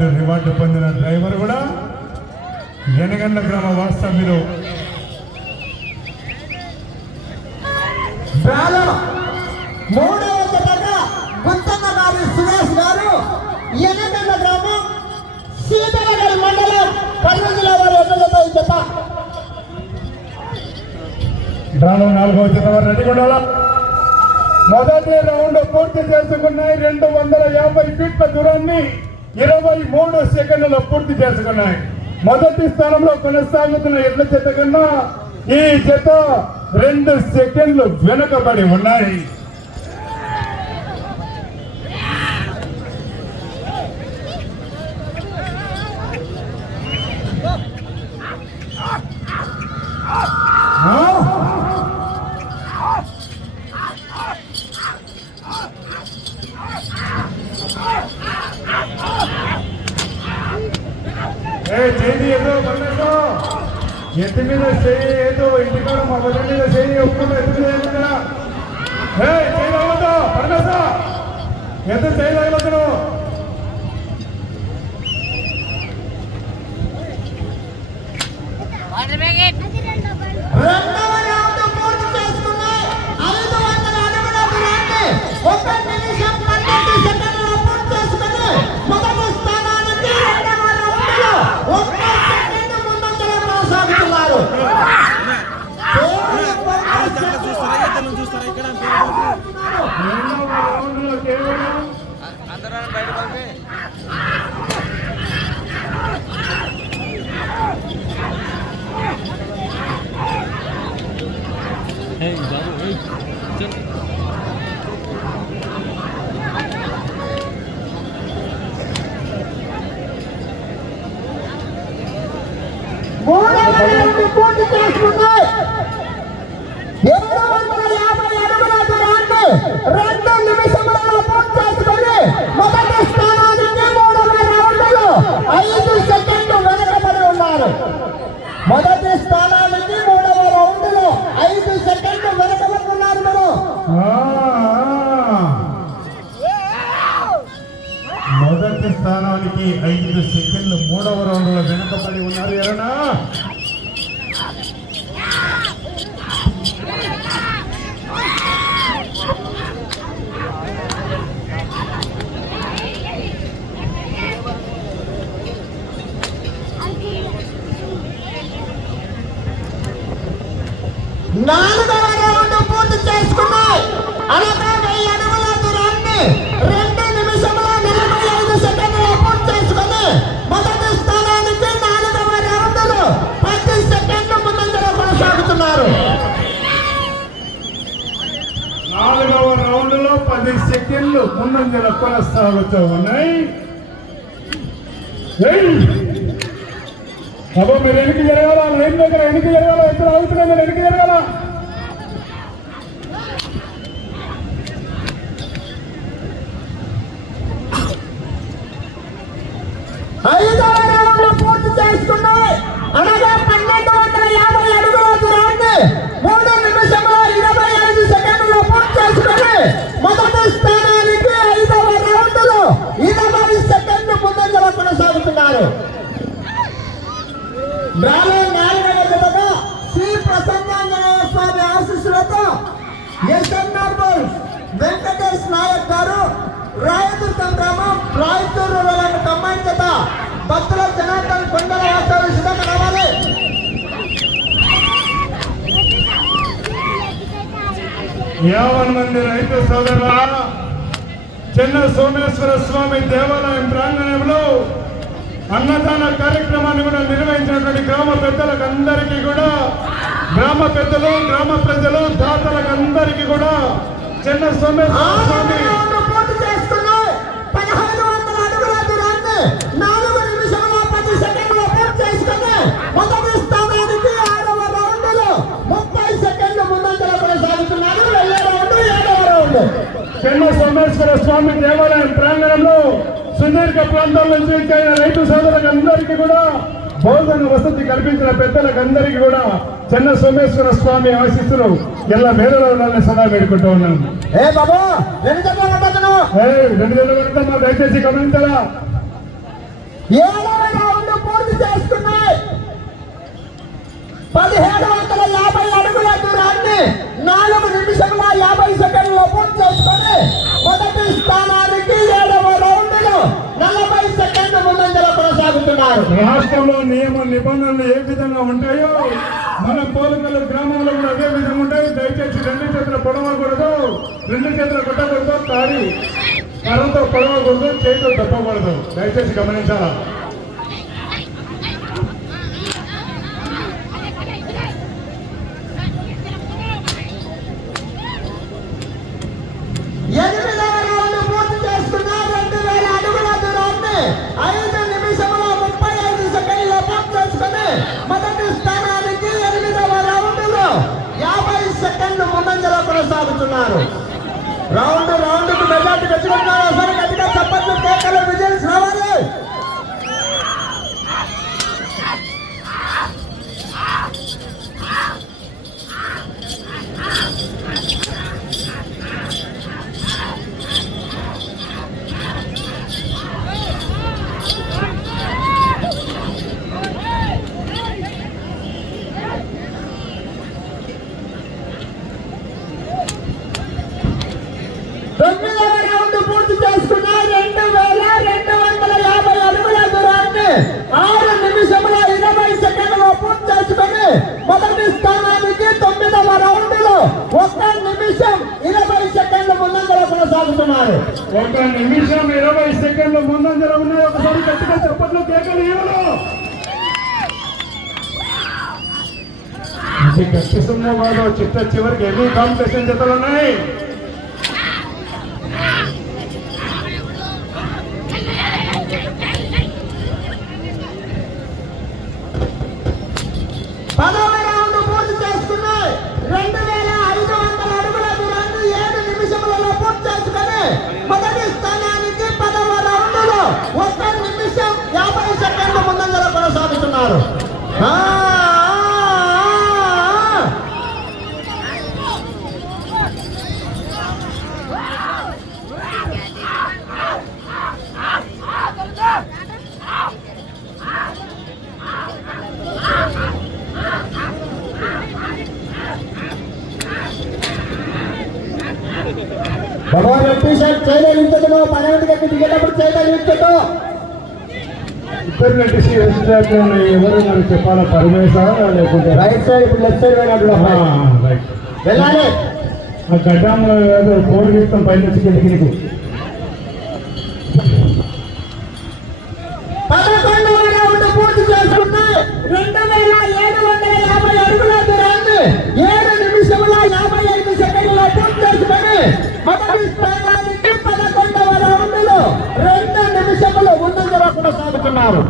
Award reward పొందిన driver కూడా ఎనగండ్ల గ్రామ వాస్తవ్యులు. మూడవ జతగా గుంతన్న గారి సురేష్ గారు ఎనగండ్ల గ్రామం సీతనగర్ మండలం కర్నూలు జిల్లా వారి ఎన్నెలతో ఈ జత. డ్రాలో 4వ జత వారు రెడీగా ఉండాలా. మొదటి రౌండ్ పూర్తి చేసుకున్నాయి. 250 ఫీట్ల దూరాన్ని 23 సెకండ్లలో పూర్తి చేసుకున్నాయి. మొదటి స్థానంలో కొనసాగుతున్న ఎడ్ల జత కన్నా ఈ జత 2 సెకండ్లు వెనుకబడి ఉన్నాయి. చేతి ఏదో పర్లేదో ఎత్తి మీద చేయి ఏదో ఇంటికాడ మా వదిలి మీద చేయి ఒప్పుకున్న ఎత్తు మీద కదా చేయి తగలదు పర్లేదా ఎంత చేయి తగలదు. పూర్తి చేసుకున్నాయి. 750 అడుగుల దూరాన్ని 2 నిమిషములలో పూర్తి చేసుకుని మొదటి స్థానానికి 3వ రౌండ్లో 5 సెకండ్లు వెనకబడి ఉన్నారు. మొదటి స్థానానికి 3వ రౌండ్లో 5 సెకండ్లు వెనకబడి ఉన్నారు. మొదటి స్థానానికి 5 సెకండ్లు 3వ రౌండ్లో వెనుకబడి ఉన్నారు. ఎవరన్నా 4వ రౌండ్ పూర్తి చేసుకున్నాయి. అనగా 1000 అడుగుల దూరాన్ని 2 నిమిషముల 45 సెకండ్లలో పూర్తి చేసుకుని మొదటి స్థానానికి 4వ రౌండ్లో 10 సెకండ్లు ముందంజలో కొనసాగుతున్నారు. 4వ రౌండ్లో 10 సెకండ్లు ముందంజలో కొనసాగుతూ ఉన్నాయి. అబ్బో మీరు వెనక్కి జరగాల, లైన్ దగ్గర వెనక్కి జరగాల, ఎక్కడ అవుతున్నా మీరు వెనక్కి జరగాల. ఐదవ రౌండ్ పూర్తి చేసుకున్నాయి. అనగా 1250 అడుగుల దూరాన్ని 3 నిమిషముల 25 సెకండ్లలో పూర్తి చేసుకుని మొదటి స్థానానికి 5వ రౌండ్లో 20 సెకండ్లు ముందంజలో కొనసాగుతున్నారు. 4వ జతగా శ్రీ ప్రసన్నాంజనేయ స్వామి ఆశీస్సులతో ఎస్ఎన్ఆర్ బోల్స్ వెంకటేష్ నాయక్ గారు రాయదుర్గం గ్రామం రాయచూరు కంబైన్ జత భక్తుల జనార్దన్ కొండల వాస్తవ్య సిద్ధంగా రావాలి. యావన్ మంది రైతు సోదరుల చెన్న సోమేశ్వర స్వామి దేవాలయం ప్రాంగణంలో అన్నదాన కార్యక్రమాన్ని కూడా నిర్వహించినటువంటి గ్రామ పెద్దలకు అందరికీ కూడా, గ్రామ పెద్దలు గ్రామ ప్రజలు దాతలకు అందరికీ కూడా చెన్న సోమేశ్వర స్వామి 1500 అడుగుల దూరాన్ని 4 నిమిషముల 10 సెకండ్లలో పూర్తి చేసుకుని మొదటి స్థానానికి 6వ రౌండ్లో 30 సెకండ్లు ముందంజలో కొనసాగుతున్నారు. 7వ రౌండ్ చెన్న సోమేశ్వర స్వామి దేవాలయం ప్రాంగణంలో సుదీర్ఘ ప్రాంతాల నుంచి వచ్చే రైతు సోదరులకు అందరికీ కూడా భోజన వసతి కల్పించిన పెద్దలకు అందరికీ కూడా చెన్న సోమేశ్వర స్వామి ఆశీస్సులు ఎలా మేరలో ఉండాలని సదా వేడుకుంటూ ఉన్నాను. రెండు జతలు దయచేసి గమనించాలా. 7వ రౌండ్ పూర్తి చేసుకున్నాయి. 1750 అడుగుల దూరాన్ని 4 నిమిషముల 50 సెకండ్లలో పూర్తి చేసుకొని మొదటి స్థానానికి 7వ రౌండ్లో 40 సెకండ్ల ముందంజలో కొనసాగుతున్నారు. రాష్ట్రంలో నియమ నిబంధనలు ఏ విధంగా ఉంటాయో మన పోలకల్లు గ్రామంలో కూడా అదే విధంగా ఉంటాయి. దయచేసి 2 చేతుల పొడవకూడదు, 2 చేతుల కొట్టకూడదు, తాడి కర్రతో పొడవకూడదు, చేతితో తప్పకూడదు. దయచేసి గమనించాలా. ఎనిమిదవ రౌండ్ పూర్తి చేసుకున్న 2000 అడుగుల దూరాన్ని 5 నిమిషముల 35 సెకండ్లలో పూర్తి చేసుకుని మొదటి స్థానానికి 8వ రౌండ్లో 50 సెకండ్లు ముందంజలో కొనసాగుతున్నారు. రౌండ్కు మెజార్టీ తెచ్చుకుంటున్నారు. ఒకసారి గట్టిగా చప్పట్లు కేకలు విజయ్ రావాలి. తొమ్మిదవ రౌండ్ పూర్తి చేసుకున్న 2250 అడుగుల దూరాన్ని 6 నిమిషముల 20 సెకండ్లలో పూర్తి చేసుకుని మొదటి స్థానానికి 9వ రౌండ్లో 1 నిమిషం 20 సెకండ్ల ముందంజలో కొనసాగుతున్నారు. 1 నిమిషం 20 సెకండ్ల ముందంజలో ఉన్నాయి. ఒకసారి గట్టిగా చప్పట్లు కేకలు ఇవ్వను. ఇది కట్టిస్తున్న వాళ్ళు చివరికి ఎన్ని కాంపిటీషన్ జతలు ఉన్నాయి. పదవ రౌండ్ పూర్తి చేసుకున్నాయి. 2500 అడుగుల దూరాన్ని 7 నిమిషములలో పూర్తి చేసుకుని మొదటి స్థానానికి 10వ రౌండ్లో 1 నిమిషం 50 సెకండ్ల ముందంజలో కొనసాగుతున్నారు. భగవాన్ టీషర్ట్ చేయగలిగించదు. 12 గంటలకు దిగేటప్పుడు చేయగలిగించదు. ఇద్దరు నటిసి ఎవరు నాకు చెప్పాలా? పరమేశా లేకుంటే రైట్ సైడ్ ఇప్పుడు లెఫ్ట్ సైడ్ రైట్ వెళ్ళాలి. ఆ గడ్డంలో ఏదో కోడి గీతం పైన వచ్చి కిందికి 11వ రౌండ్ పూర్తి చేసుకుంటే 2750 అడుగుల దూరాన్ని 7 నిమిషముల 55 సెకండ్లలో పూర్తి చేసుకుని మొదటి స్థానానికి 11వ రౌండ్లో 2 నిమిషములు ముందంజలో కొనసాగుతున్నారు.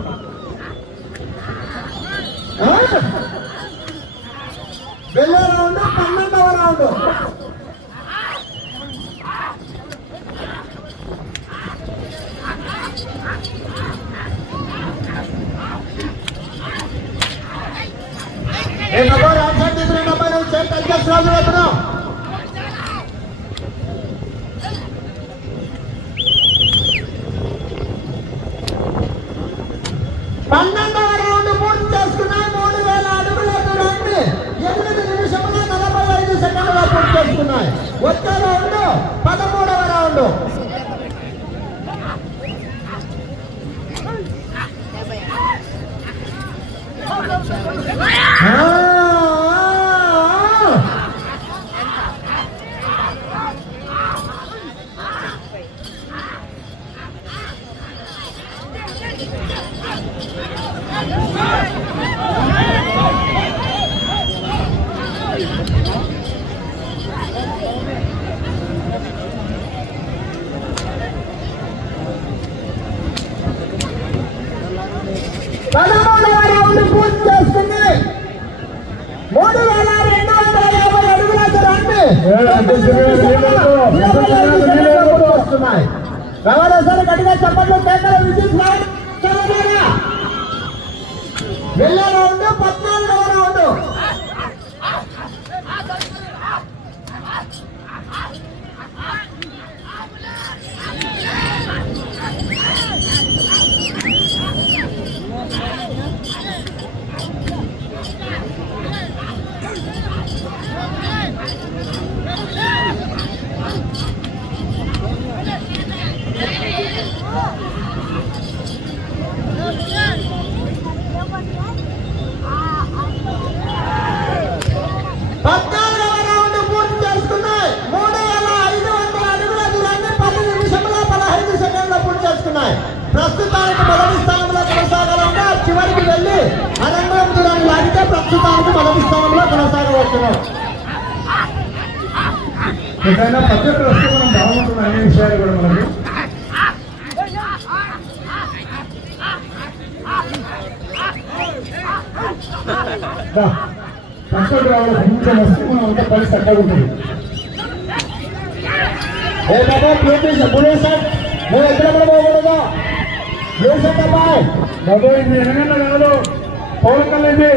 వెళ్ళే రౌండ్ 12వ రౌండ్. పన్నెండవ రౌండ్ పూర్తి చేసుకున్న 3000 అడుగుల దూరాన్ని 8 నిమిషముల 45 సెకండ్లలో పూర్తి చేసుకున్నాయి. వచ్చే రౌండ్ 13వ రౌండ్. పదమూడవ రౌండ్ పూర్తి చేసుకుంది. 3250 అడుగుల దూరాన్ని వస్తున్నాయి. రవాణాసారి గట్టిగా చప్పట్లు కేకలు విద్యుత్ వెళ్ళే రౌండ్ 14వ రౌండ్. ఏదైనా పద్ధతులు వస్తే మనం బాగుంటుంది అనే విషయాలు కూడా మనకు పక్కకు రావాలి కొంచెం వస్తే మనం అంతా కలిసి చక్కగా ఉంటుంది. ఏ బాబా బ్లూ షర్ట్ నువ్వు ఎక్కడ పడబోకూడదు. బ్లూ షర్ట్ అబ్బాయి బాబు ఇది ఎనగంట కాదు పౌరకల్లేదు.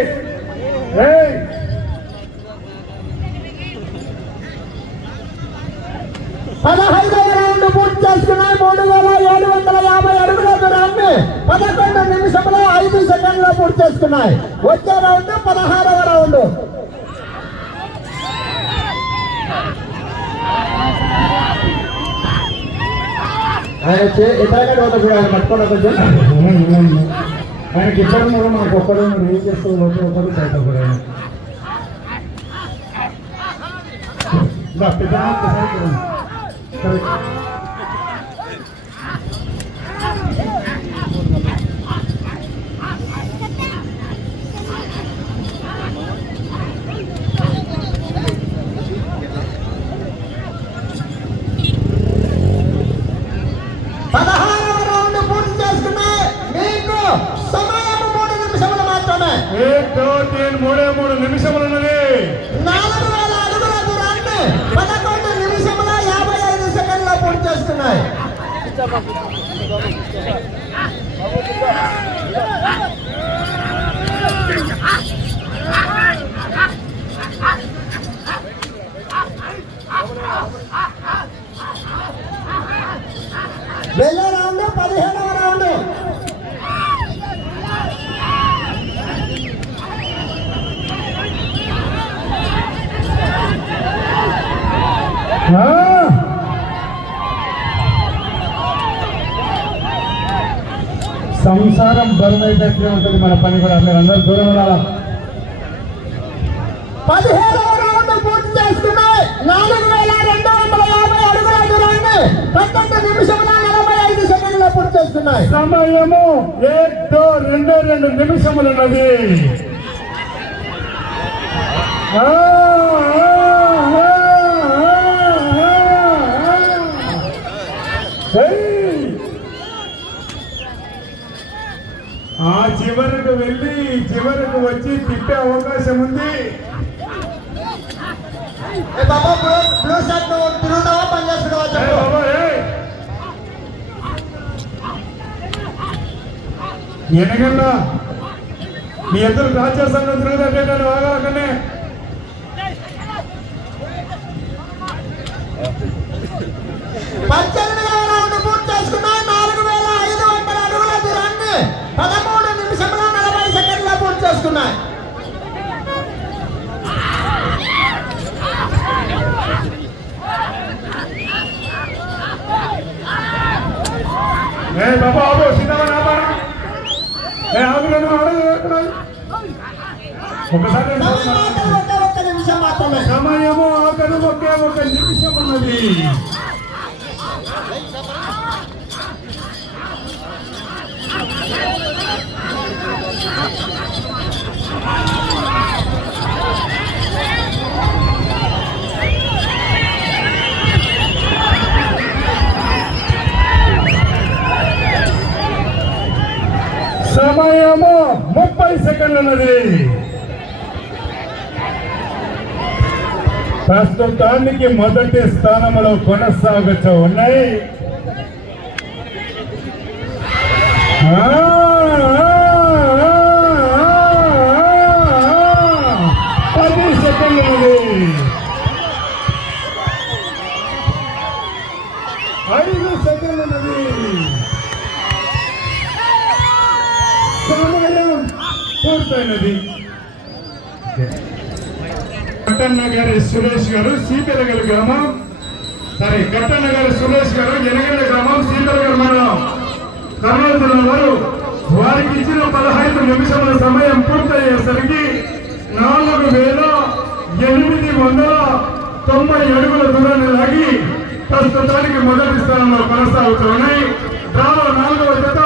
15వ రౌండ్ పూర్తి చేసుకున్నాయి. 3750 అడుగుల దూరాన్ని 11 నిమిషంలో 5 సెకండ్లో పూర్తి చేసుకున్నాయి. వచ్చే రౌండ్ 16వ రౌండ్. ఇతరగా పట్టుకోవడం కొంచెం ఆయనకి ఇద్దరు మనకు ఒక్కడు ఏం చేస్తూ ఒకరు బయట మూడు నిమిషములు ఉన్నది. 4000 అడుగుల దూరాన్ని 11 నిమిషముల 55 సెకండ్లో పూర్తి చేస్తున్నాయి. వెళ్ళే రౌండ్ 17వ రౌండ్. సంసారం బరువైతే ఉంటుంది మన పని కూడా. మీరు అందరూ దూరం ఉండాలా. 17వ రౌండ్ పూర్తి చేసుకున్నాయి. 4250 అడుగుల దూరాన్ని 12 నిమిషముల 45 సెకండ్లో పూర్తి చేస్తున్నాయి. సమయము 2 నిమిషములు ఉన్నది. ఆ చివరకు వెళ్ళి చివరకు వచ్చి తిప్పే అవకాశం ఉంది. బ్లూ షర్ట్ తిరుగుతావా పని చేస్తున్నావా? ఎనగన్నా మీ ఇద్దరు రాజ్యాంగం తిరుగుతుంటే నేను వాగాలకనే 18వ రౌండ్ పూర్తి చేసుకున్నాయి. 4500 అడుగుల దూరాన్ని 13 నిమిషముల 40 సెకండ్లో పూర్తి చేసుకున్నాయి. బాబు సిద్ధమా ఒకసారి నిమిషం మాత్రమే. సమయము ఆఖరు ఒక నిమిషం ఉన్నది. సమయము 30 సెకండ్లు ఉన్నది. ప్రస్తుతానికి మొదటి స్థానంలో కొనసాగుతూ ఉన్నాయి. 10 సెకండ్లు ఉన్నది. 5 సెకండ్లు ఉన్నది. సమయం పూర్తయినది. కట్టన్న గారి సురేష్ గారు సీపెరగల గ్రామం. సరే కట్టన్న గారి సురేష్ గారు ఎనగండ గ్రామం సీపెరగల మండలం కర్నూలు జిల్లా వారు వారికి ఇచ్చిన 15 నిమిషముల సమయం పూర్తయ్యేసరికి 4890 అడుగుల దూరాన్ని లాగి ప్రస్తుతానికి మొదటి స్థానంలో కొనసాగుతున్నాయి. 4వ జత